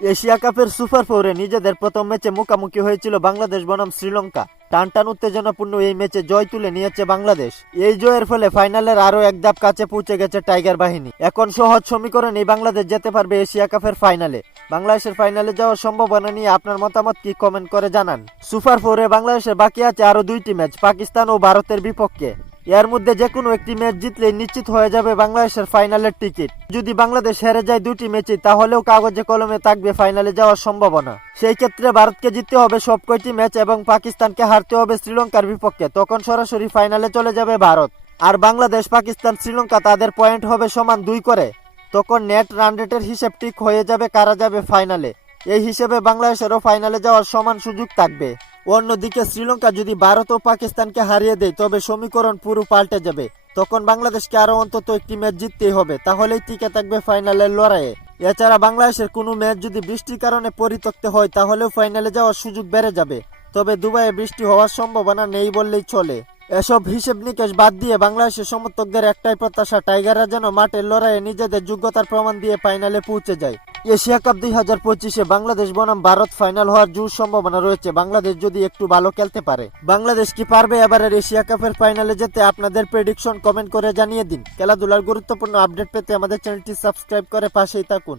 Asia কাপের super ফোরে নিজেদের প্রথম ম্যাচে মুখোমুখি হয়েছিল বাংলাদেশ বনাম শ্রীলঙ্কা। টান টান উত্তেজনাপূর্ণ এই ম্যাচে জয় তুলে নিয়েছে বাংলাদেশ। এই জয়ের ফলে ফাইনালের আরও এক ধাপ কাছে পৌঁছে গেছে টাইগার বাহিনী। এখন সহজ সমীকরণে বাংলাদেশ যেতে পারবে এশিয়া কাপের ফাইনালে। বাংলাদেশের ফাইনালে যাওয়ার সম্ভাবনা নিয়ে আপনার মতামত কি কমেন্ট করে জানান। সুপার ফোরে বাংলাদেশের বাকি আছে আরও দুইটি ম্যাচ, পাকিস্তান ও ভারতের বিপক্ষে। এর মধ্যে যে কোনো একটি ম্যাচ জিতলে নিশ্চিত হয়ে যাবে বাংলাদেশের ফাইনালের টিকিট। যদি বাংলাদেশ হেরে যায় দুটি ম্যাচে তাহলেও কাগজে কলমে থাকবে ফাইনালে যাওয়ার সম্ভাবনা। সেই ক্ষেত্রে ভারতকে জিততে হবে সব কয়টি ম্যাচ এবং পাকিস্তানকে হারতে হবে শ্রীলঙ্কার বিপক্ষে। তখন সরাসরি ফাইনালে চলে যাবে ভারত। আর বাংলাদেশ, পাকিস্তান, শ্রীলঙ্কা তাদের পয়েন্ট হবে সমান দুই করে। তখন নেট রান রেটের হিসেব ঠিক হয়ে যাবে কারা যাবে ফাইনালে। এই হিসেবে বাংলাদেশেরও ফাইনালে যাওয়ার সমান সুযোগ থাকবে। অন্যদিকে শ্রীলঙ্কা যদি ভারত ও পাকিস্তানকে হারিয়ে দেয়, তবে সমীকরণ পুরো পাল্টে যাবে। তখন বাংলাদেশকে আরও অন্তত একটি ম্যাচ জিততেই হবে, তাহলেই টিকে থাকবে ফাইনালের লড়াইয়ে। এছাড়া বাংলাদেশের কোনো ম্যাচ যদি বৃষ্টির কারণে পরিত্যক্ত হয়, তাহলেও ফাইনালে যাওয়ার সুযোগ বেড়ে যাবে। তবে দুবাইয়ে বৃষ্টি হওয়ার সম্ভাবনা নেই বললেই চলে। এসব হিসেব নিকেশ বাদ দিয়ে বাংলাদেশের সমর্থকদের একটাই প্রত্যাশা, টাইগাররা যেন মাঠের লড়াইয়ে নিজেদের যোগ্যতার প্রমাণ দিয়ে ফাইনালে পৌঁছে যায়। এশিয়া কাপ দুই হাজার পঁচিশে বাংলাদেশ বনাম ভারত ফাইনাল হওয়ার জোর সম্ভাবনা রয়েছে। বাংলাদেশ যদি একটু ভালো খেলতে পারে। বাংলাদেশ কি পারবে এবারের এশিয়া কাপের ফাইনালে যেতে? আপনাদের প্রেডিকশন কমেন্ট করে জানিয়ে দিন। খেলাধুলার গুরুত্বপূর্ণ আপডেট পেতে আমাদের চ্যানেলটি সাবস্ক্রাইব করে পাশেই থাকুন।